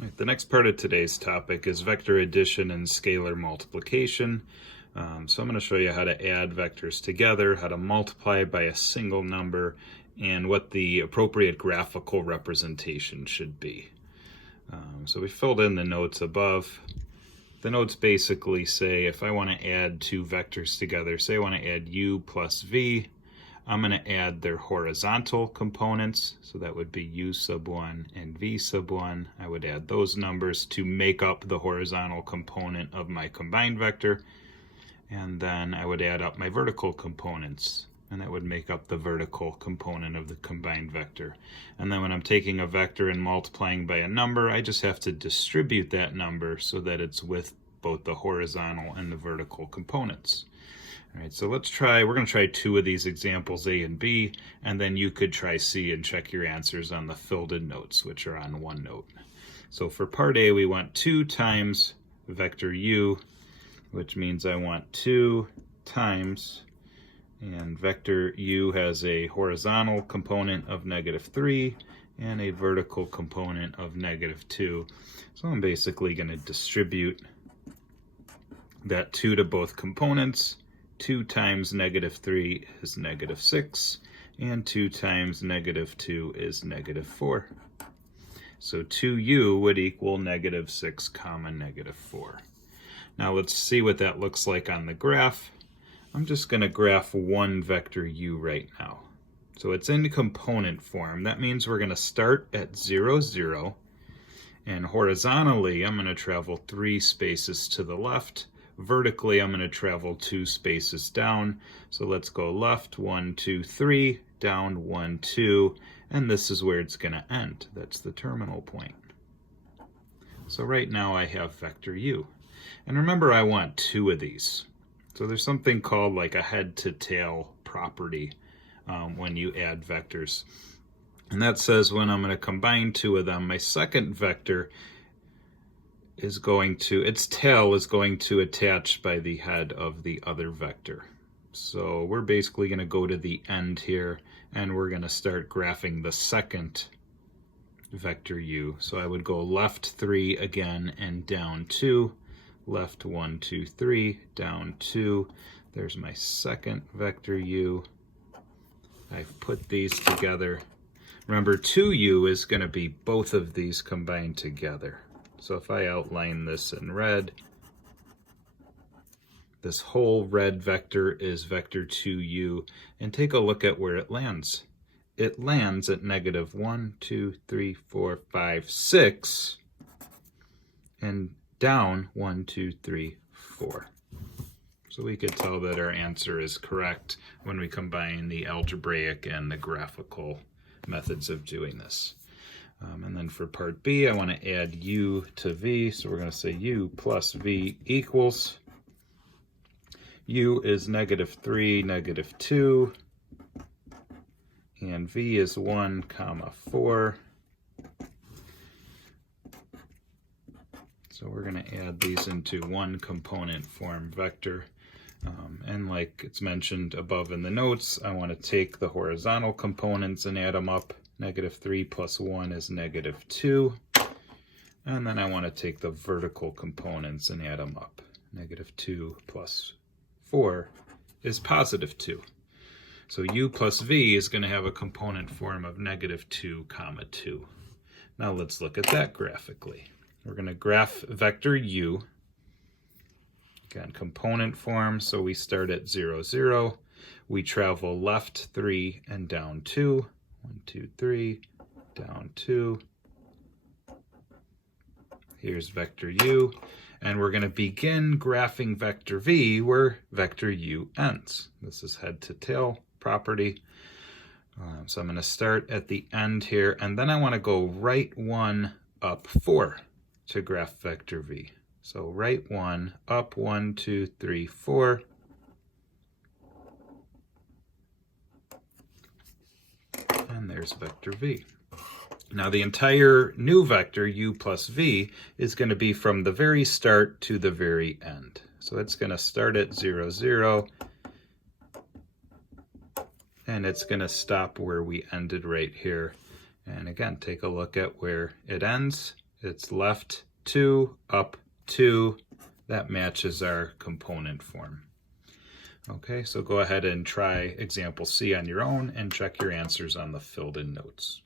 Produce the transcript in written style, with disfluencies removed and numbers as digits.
Right, the next part of today's topic is vector addition and scalar multiplication. So I'm going to show you how to add vectors together, how to multiply by a single number, and what the appropriate graphical representation should be. So we filled in the notes above. The notes basically say if I want to add two vectors together, say I want to add u plus v, I'm going to add their horizontal components, so that would be u sub 1 and v sub 1. I would add those numbers to make up the horizontal component of my combined vector, and then I would add up my vertical components, and that would make up the vertical component of the combined vector. And then when I'm taking a vector and multiplying by a number, I just have to distribute that number so that it's with both the horizontal and the vertical components. All right, so we're going to try two of these examples, A and B, and then you could try C and check your answers on the filled in notes, which are on OneNote. So for part A, we want 2 times vector u, which means I want 2 times, and vector u has a horizontal component of -3 and a vertical component of -2. So I'm basically going to distribute that 2 to both components. 2 times -3 is -6, and 2 times -2 is -4. So 2u would equal -6 comma -4. Now let's see what that looks like on the graph. I'm just going to graph one vector u right now. So it's in component form. That means we're going to start at 0, 0, and horizontally I'm going to travel 3 spaces to the left. Vertically, I'm going to travel 2 spaces down. So let's go left, 1, 2, 3, down 1, 2, and this is where it's going to end. That's the terminal point. So right now I have vector u. And remember, I want 2 of these. So there's something called like a head to tail property when you add vectors. And that says when I'm going to combine 2 of them, my second vector is going to, its tail is going to attach by the head of the other vector. So we're basically going to go to the end here, and we're going to start graphing the second vector u. So I would go left 3 again and down 2, left 1, 2, 3, down 2. There's my second vector u. I've put these together. Remember, 2u is going to be both of these combined together. So if I outline this in red, this whole red vector is vector 2u, and take a look at where it lands. It lands at -1, 2, 3, 4, 5, 6, and down 1, 2, 3, 4. So we could tell that our answer is correct when we combine the algebraic and the graphical methods of doing this. And then for part B, I want to add u to v, so we're going to say u plus v equals, u is -3, -2, and v is 1, 4. So we're going to add these into one component form vector. And like it's mentioned above in the notes, I want to take the horizontal components and add them up. -3 plus 1 is -2. And then I want to take the vertical components and add them up. -2 plus 4 is +2. So u plus v is going to have a component form of -2, 2. Now let's look at that graphically. We're going to graph vector u. Again, component form, so we start at 0, 0. We travel left 3 and down 2. 1, 2, 3, down 2. Here's vector u, and we're going to begin graphing vector v where vector u ends. This is head to tail property. So I'm going to start at the end here, and then I want to go right 1, up 4 to graph vector v. So right 1, up 1, 2, 3, 4. And there's vector v. Now the entire new vector, u plus v, is going to be from the very start to the very end. So it's going to start at 0, 0, and it's going to stop where we ended right here. And again, take a look at where it ends. It's left 2, up 2. That matches our component form. Okay, so go ahead and try example C on your own and check your answers on the filled in notes.